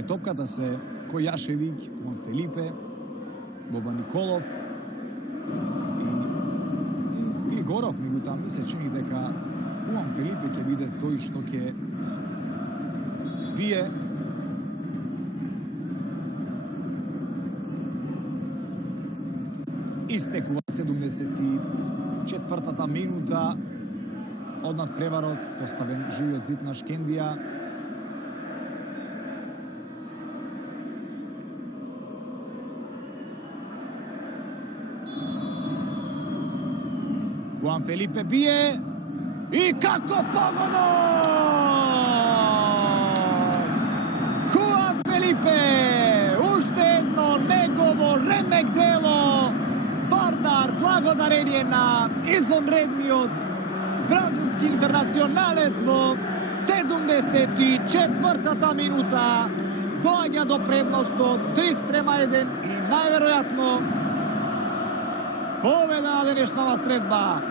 Край топката се Којашевиќ, Хуан Фелипе, Боба Николов и Григоров, меѓутоа ми се чини дека Хуан Фелипе ќе биде тој што ќе бие Истекува 74-та минута од надпреварот, поставен живиот зид на Шкендија. Хуан Фелипе бие и каков погодок! Хуан Фелипе, уште едно негово ремек дело. Вардар, благодарение на извонредниот бразилски интернационалец во 74-та минута доаѓа до предностот 3:1 и најверојатно победа на денешната средба